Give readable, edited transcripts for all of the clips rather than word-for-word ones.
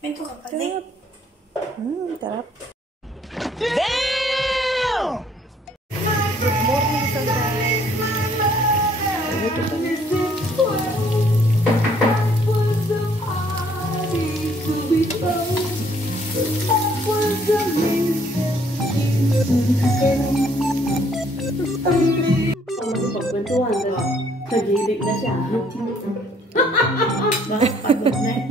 May ito ka pa, Nick. Tarap. Damn! Good morning, sunshine. Dito pa. Pagkwentuhan, naghilig na siya. Bakit pagod na eh?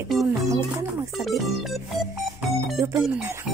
Check mo na. Huwag ka na magsabi. I-open mo na lang.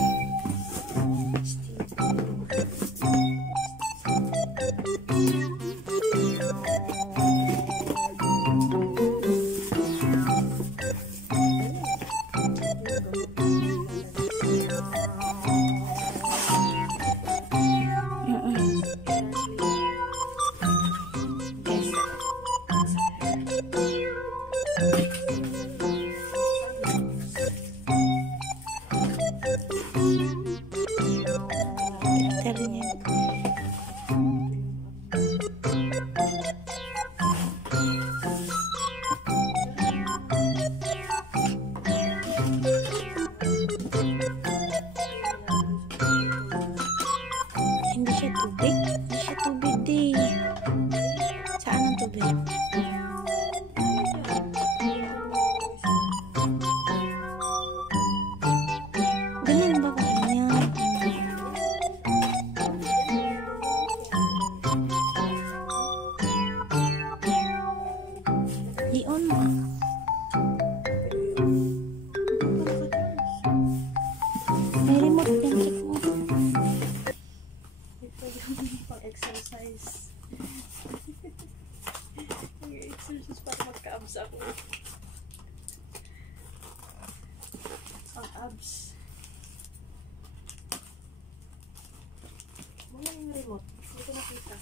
Hindi siya tubig. Hindi siya tubig di. Saan ang tubig? Ganyan ba kanya? I-on mo. May remote din. Check mo. Pang-exercise. Pang-exercise para magka-abs ako. Pang-abs. Wala yung remote. Hindi ko nakita.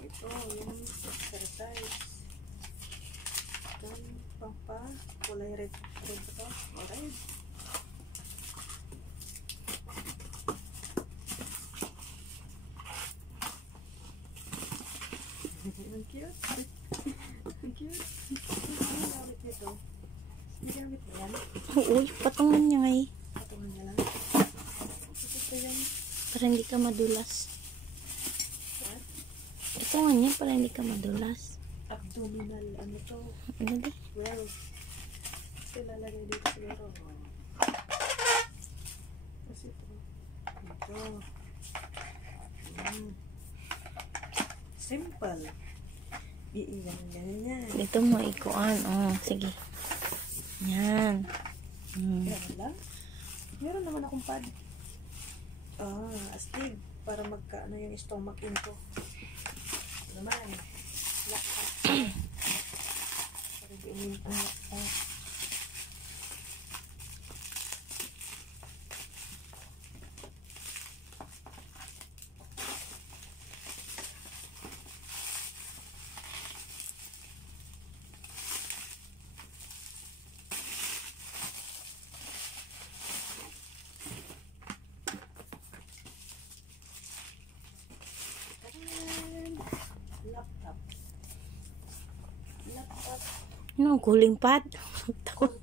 Ito, yung exercise. Ito, pang-pa. Kulay red. Red ito. Alright. Ang cute. Ang cute. Ang gamit nito. Ang gamit mo yan. Uy, patungan niya nga eh. Patungan niya lang. Ito yan. Para hindi ka madulas. What? Patungan niya para hindi ka madulas. Abdominal. Ano to? Ano di? Well. Ito lalagay dito siguro. Kasi ito. Ito. Simple. Iiyan yan. Dito mo ikuan. Oh, sige. Yan. Meron lang? Meron naman akong pad. Astig. Para magkaano yung stomach into. Naman. Lakad. Para di umin ang lakad. Laptop. Laptop. Ano, cooling pad? Cold.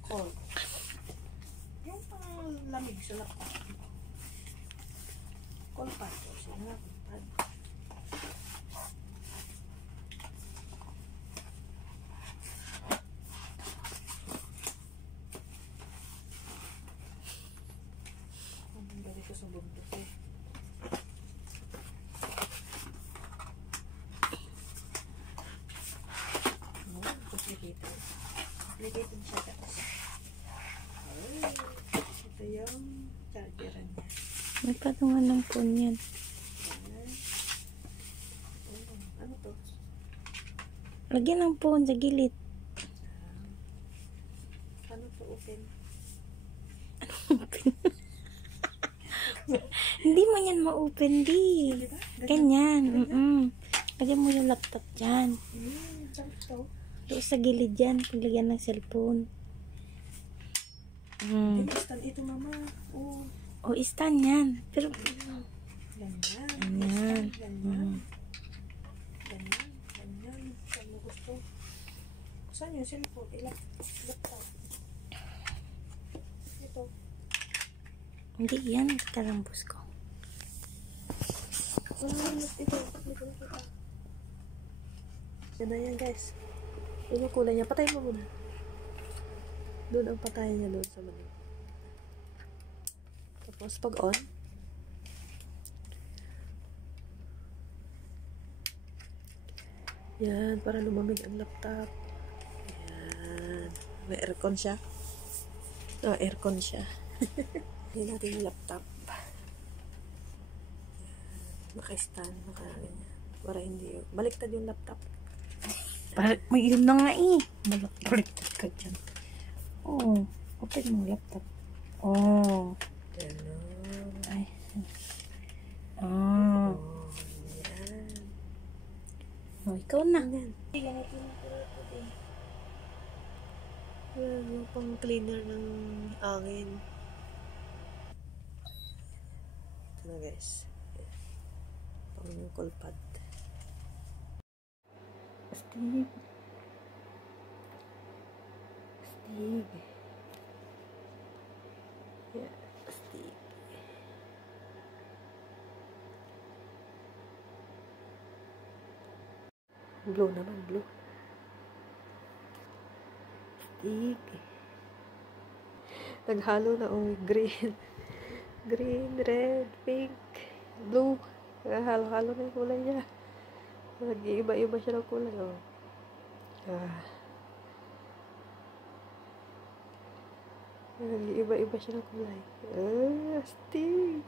Yung pang lamig sa laptop. Cold pad. O siya nga, cold pad. Ang dali ko sa bundok eh. Complicated. Complicated siya guys. Ito yung charger niya. May patungan ng phone yan. Ano to? Lagyan ng phone sa gilid. Ano to open? Hindi mo yan ma-open, di. Ganyan. Lagyan mo yung laptop dyan. Doon sa gilid dyan. Paglagyan ng cellphone. Stand ito, mama. Oh. O, stand yan. Pero, Ganyan. ganyan. Ganyan. Ganyan. Saan mo gusto? Saan yung cellphone? Laptop. Ito. Hindi yan. Karambos ko. Ito. Yan na yan, guys. Yun yung kulay niya. Patayin mo muna. Doon ang patayin niya doon sa mali. Tapos pag on. Yan, para lumamig ang laptop. Yan. May aircon siya. Oh, aircon siya. Hindi natin yung laptop. Naka-stand, para hindi. Baliktad yung laptop. May yun na nga eh. Baliktad ka dyan. Oo. Open mo laptop. Oo. Ganun. Ay. Oo. Yan. Oh, ikaw na. Yan. Yan yung pang cleaner ng angin. Ito na, guys. Pang kulpad. Steve. Steve. Yeah, Steve. Blue naman, blue. Steve. Naghalo na, oh, green. Green, red, pink, blue. Halo-halo na yung kulay niya. Nag-iiba-iba siya ng kulay, oh. Nag-iiba-iba siya ng kulay. Astig!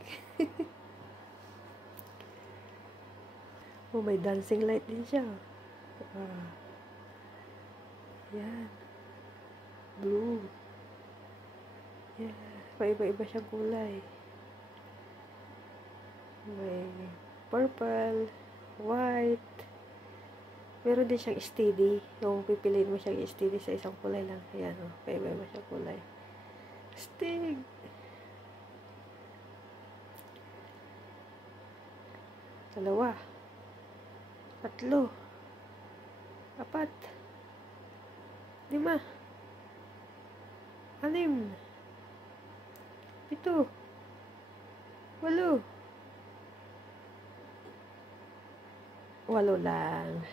Oh, may dancing light din siya. Yan. Blue. Yan. Paiba-iba siyang kulay. May purple, white. Meron din siyang steady. Yung pipiliin mo siyang steady sa isang kulay lang. Ayan, oh. Paiba-iba siyang kulay. Stig! Dalawa. Tatlo. Apat. 5. 6. 7. 8. 8 lang.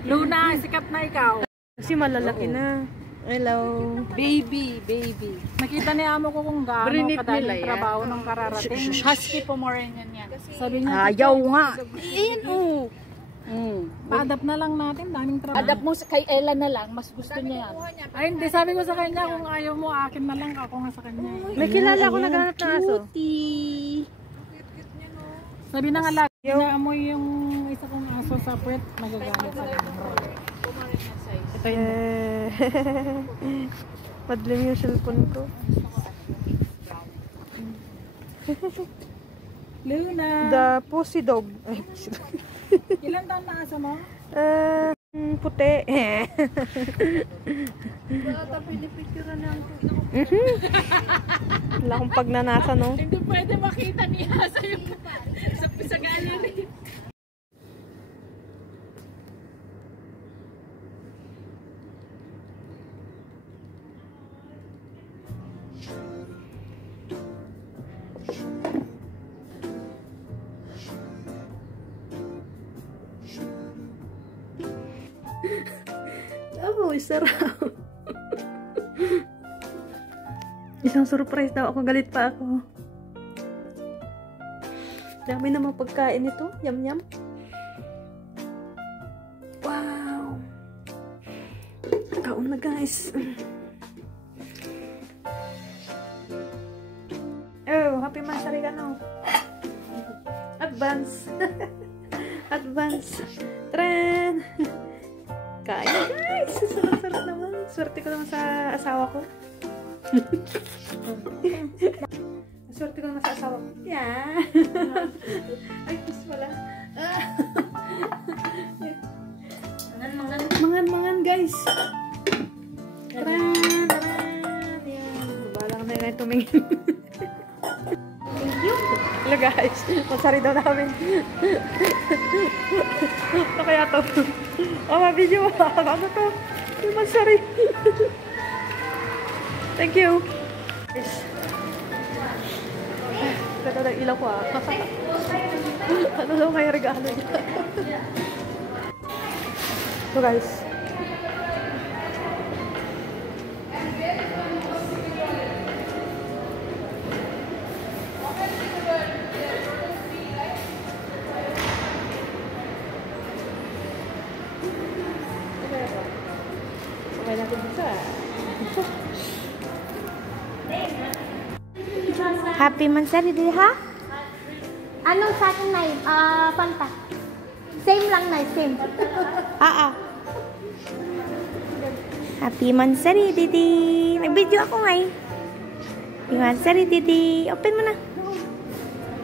Luna, sikat na ikaw. Kasi malalaki na. Hello. Baby. Nakita ni amo ko kung gaano kadaling trabaho ng kararating. Husky Pomeranian yan. Sabi niya, Ayaw nga. iyan o. Pa-adapt na lang natin, daming trabaho. Adapt mo kay Ella na lang, mas gusto niya yan. Ay, hindi, sabi ko sa kanya, kung ayaw mo, akin na lang, ako nga sa kanya. May kilala ko naghanap ng aso. Cutie. Sabi na nga lagi, inaamoy yung isa kong aso sa puwet, nagagalit sa kanya. Ito yun. Madlim yung cellphone ko. Luna! The pussy dog. Ay, pussy dog. Ilan taon na aso mo? Puti. Wala akong pagnanasa, no? Hindi pwede makita niya sa gallery. Oh, sarap. Isang surprise daw ako. Galit pa ako. Dami namang pagkain ito. Yum yum. na guys. Oh, happy Mansari ka no. Advance. Advance. Tren. Kaya guys. Sarap naman. Swerte ko naman sa asawa ko. Swerte ko naman sa asawa ko. Yeah. Ay, gusto pala. Mangan guys. Tran. Yan. Balang na yun tumingin. Thank you. Hello guys. Mansari daw namin. Ano kaya to? Oh, ma-video mo. Ano to? Yung mansari. Thank you. Yes. Ganda ng ilaw ko ah. Ano daw kaya regalo niya? So guys. Okay natin bisa. Happy Mansari di ha? Anong sa akin na Fanta? Same lang na, same. Happy Mansari Didi. Nag-video ako ngayon. Happy Mansari Didi. Open mo na.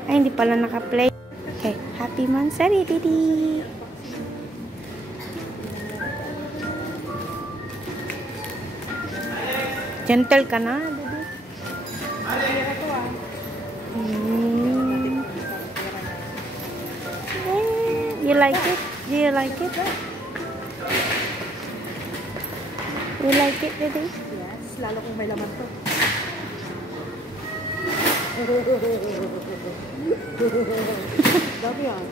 Ay, hindi pala naka-play. Okay. Happy Mansari Didi. Gentle ka na, Didi. You like it? Do you like it? You like it, Didi? Yes, lalo kung may laman to. Dami yan.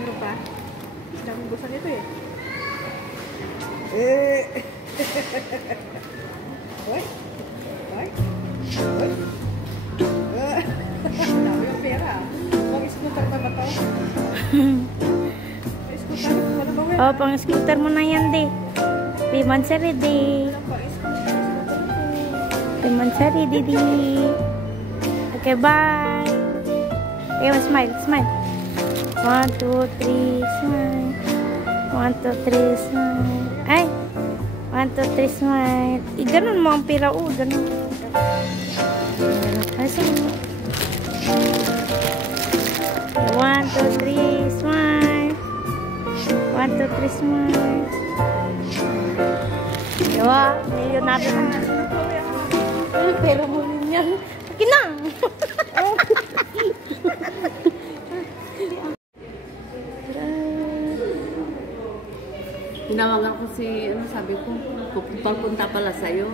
Meron pa? Daming gusto nito eh. Hoy? Hoy? Hoy? Dami yung pera. Pang-scooter pa ba to? Pang-scooter? Ano ba nga? Oh, pang-scooter mo na yan, di. Happy Mansari, di. Happy Mansari, Didi. Okay, bye. Okay, smile, smile. 1, 2, 3, smile. 1, 2, 3, smile. Ay! 1, 2, 3, smile. Ganun mo ang pira. Ganun. Ay, sige. 1, 2, 3, smile. 1, 2, 3, smile. Diba? Milyonaryo na. Ay, pero mo niya. Akin na! Tinawagan ko si, sabi ko, pupunta pala sa'yo.